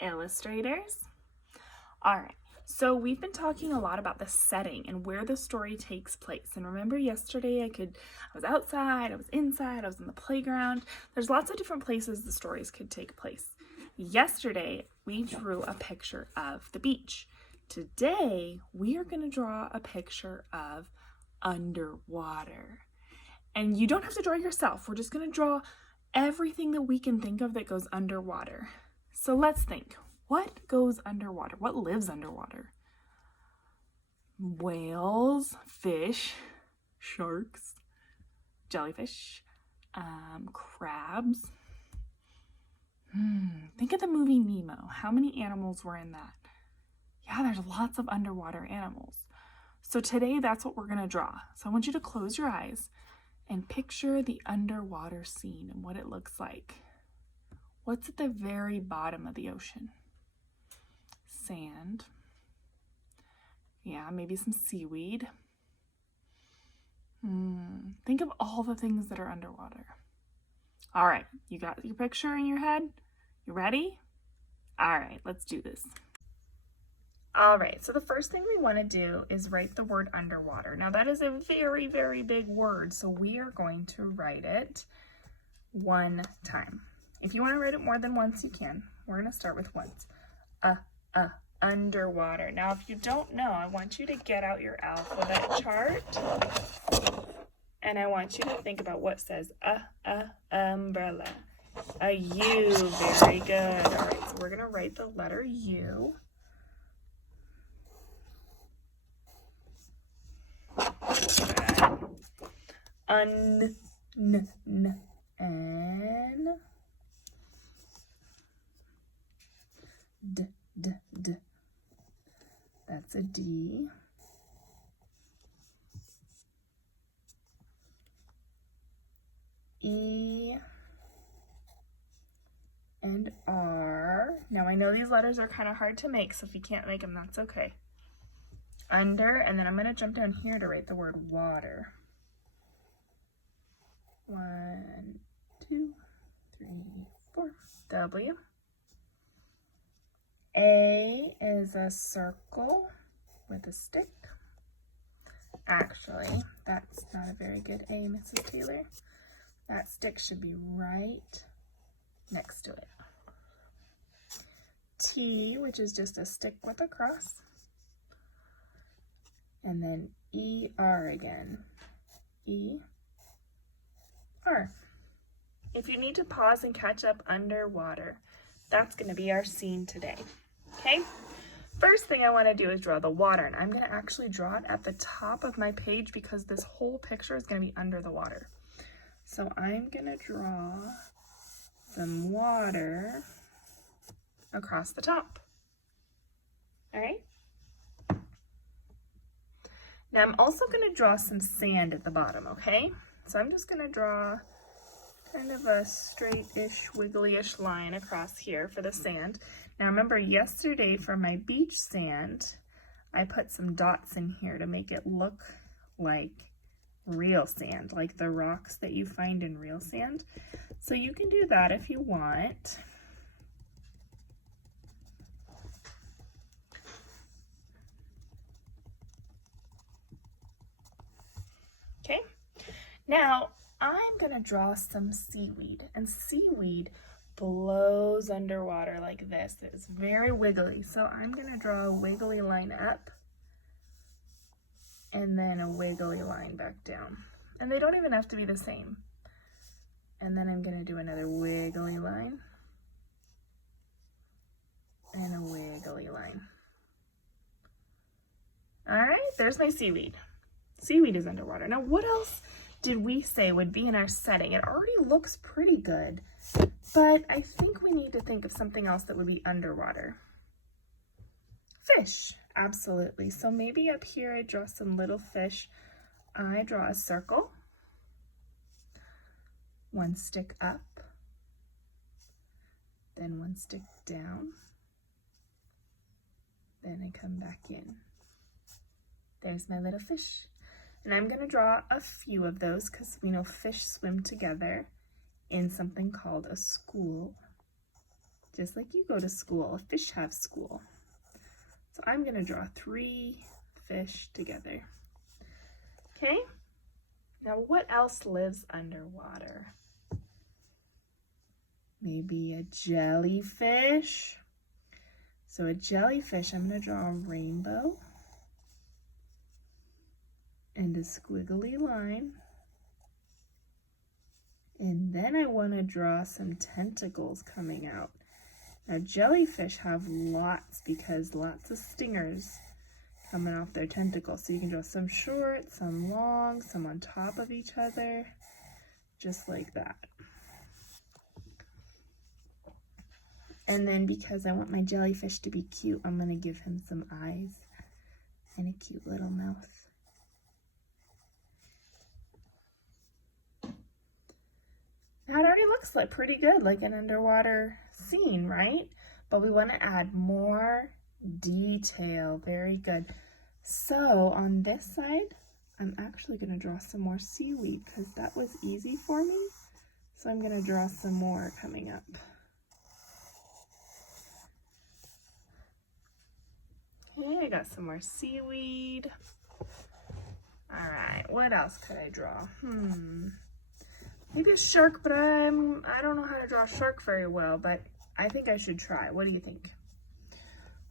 illustrators. All right, so we've been talking a lot about the setting and where the story takes place. And remember yesterday I was outside, I was inside, I was in the playground. There's lots of different places the stories could take place. Yesterday we drew a picture of the beach. Today we are going to draw a picture of underwater. And you don't have to draw yourself. We're just going to draw everything that we can think of that goes underwater. So let's think. What goes underwater? What lives underwater? Whales, fish, sharks, jellyfish, crabs. Think of the movie Nemo. How many animals were in that? Yeah, there's lots of underwater animals. So today that's what we're going to draw. So I want you to close your eyes and picture the underwater scene and what it looks like. What's at the very bottom of the ocean? Sand. Yeah, maybe some seaweed. Think of all the things that are underwater. All right, you got your picture in your head? You ready? All right, let's do this. All right, so the first thing we want to do is write the word underwater. Now that is a very, very big word, so we are going to write it one time. If you want to write it more than once, you can. We're going to start with once. Underwater. Now, if you don't know, I want you to get out your alphabet chart, and I want you to think about what says umbrella. A U. Very good. All right, so we're going to write the letter U. N. D. That's a D. E and R. Now I know these letters are kind of hard to make, so if you can't make them, that's okay. Under, and then I'm going to jump down here to write the word water. 1, 2, 3, 4. W. A is a circle with a stick. Actually, that's not a very good A, Mrs. Taylor. That stick should be right next to it. T, which is just a stick with a cross. And then E-R again. E-R. If you need to pause and catch up underwater, that's going to be our scene today. Okay? First thing I want to do is draw the water, and I'm going to actually draw it at the top of my page because this whole picture is going to be under the water. So I'm going to draw some water across the top. All right? Now I'm also going to draw some sand at the bottom, okay? So I'm just going to draw kind of a straight-ish, wiggly-ish line across here for the sand. Now remember, yesterday for my beach sand, I put some dots in here to make it look like real sand, like the rocks that you find in real sand. So you can do that if you want. Okay, now I'm gonna draw some seaweed, and seaweed blows underwater like this. It's very wiggly, so I'm gonna draw a wiggly line up and then a wiggly line back down. And they don't even have to be the same. And then I'm gonna do another wiggly line and a wiggly line. All right, there's my seaweed. Seaweed is underwater. Now, what else did we say would be in our setting? It already looks pretty good, but I think we need to think of something else that would be underwater. Fish, absolutely. So maybe up here I draw some little fish. I draw a circle, one stick up, then one stick down, then I come back in. There's my little fish. And I'm going to draw a few of those because we know fish swim together in something called a school. just like you go to school. Fish have school. So I'm going to draw 3 fish together. Okay, now what else lives underwater? Maybe a jellyfish. So a jellyfish, I'm going to draw a rainbow and a squiggly line. And then I want to draw some tentacles coming out. Now jellyfish have lots because lots of stingers coming off their tentacles. So you can draw some short, some long, some on top of each other, just like that. And then because I want my jellyfish to be cute, I'm going to give him some eyes and a cute little mouth. Now it already looks like pretty good, like an underwater scene, right? But we want to add more detail. Very good. So on this side, I'm actually going to draw some more seaweed because that was easy for me. So I'm going to draw some more coming up. Okay, I got some more seaweed. All right, what else could I draw? Maybe a shark, but I don't know how to draw a shark very well, but I think I should try. What do you think?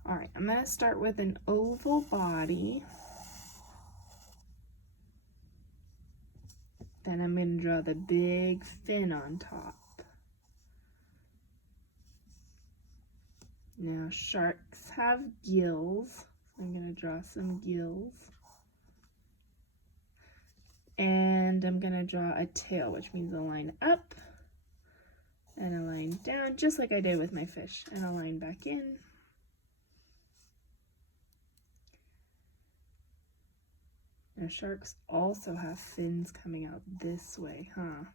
All right, I'm gonna start with an oval body. Then I'm gonna draw the big fin on top. Now sharks have gills, so I'm gonna draw some gills. And I'm gonna draw a tail, which means a line up and a line down, just like I did with my fish, and a line back in. Now sharks also have fins coming out this way, huh?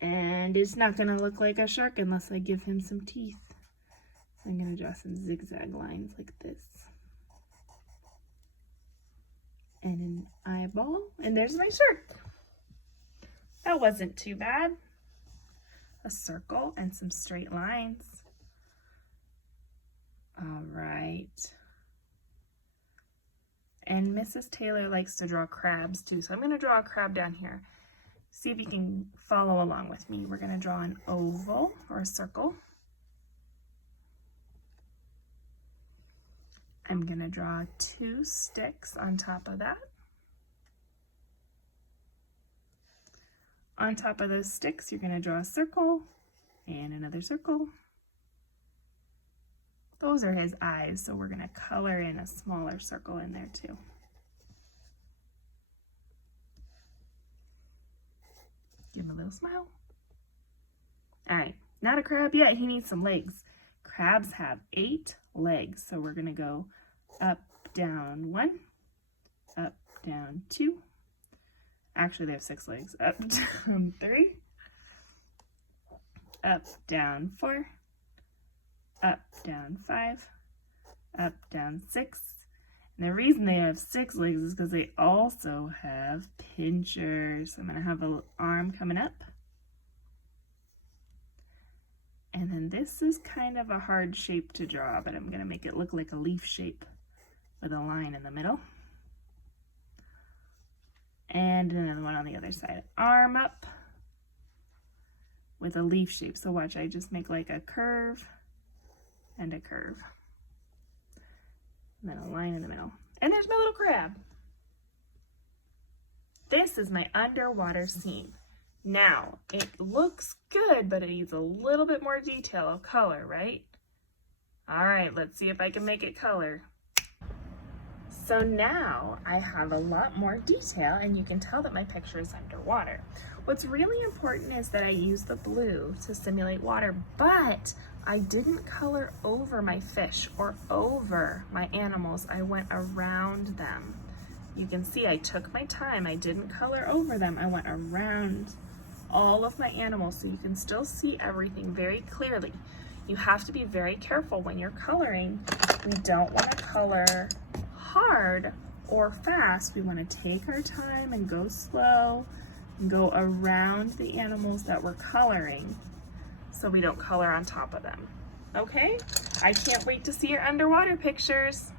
And it's not gonna look like a shark unless I give him some teeth. So I'm gonna draw some zigzag lines like this. And an eyeball, and there's my shark. That wasn't too bad. A circle and some straight lines. All right. And Mrs. Taylor likes to draw crabs too, so I'm going to draw a crab down here. See if you can follow along with me. We're going to draw an oval or a circle. I'm going to draw 2 sticks on top of that. On top of those sticks, you're going to draw a circle and another circle. Those are his eyes, so we're going to color in a smaller circle in there too. Give him a little smile. All right, not a crab yet. He needs some legs. Crabs have 8 legs, so we're going to go up, down 1, up, down 2. Actually, they have 6 legs. Up, down 3, up, down 4, up, down 5, up, down 6. And the reason they have 6 legs is because they also have pinchers. I'm going to have an arm coming up. And then this is kind of a hard shape to draw, but I'm going to make it look like a leaf shape with a line in the middle. And another one on the other side. Arm up with a leaf shape. So watch, I just make like a curve and a curve. And then a line in the middle. And there's my little crab. This is my underwater scene. Now, it looks good, but it needs a little bit more detail of color, right? All right, let's see if I can make it color. So now I have a lot more detail, and you can tell that my picture is underwater. What's really important is that I use the blue to simulate water, but I didn't color over my fish or over my animals. I went around them. You can see I took my time. I didn't color over them. I went around all of my animals so you can still see everything very clearly. You have to be very careful when you're coloring. We don't want to color hard or fast. We want to take our time and go slow and go around the animals that we're coloring so we don't color on top of them. Okay? I can't wait to see your underwater pictures.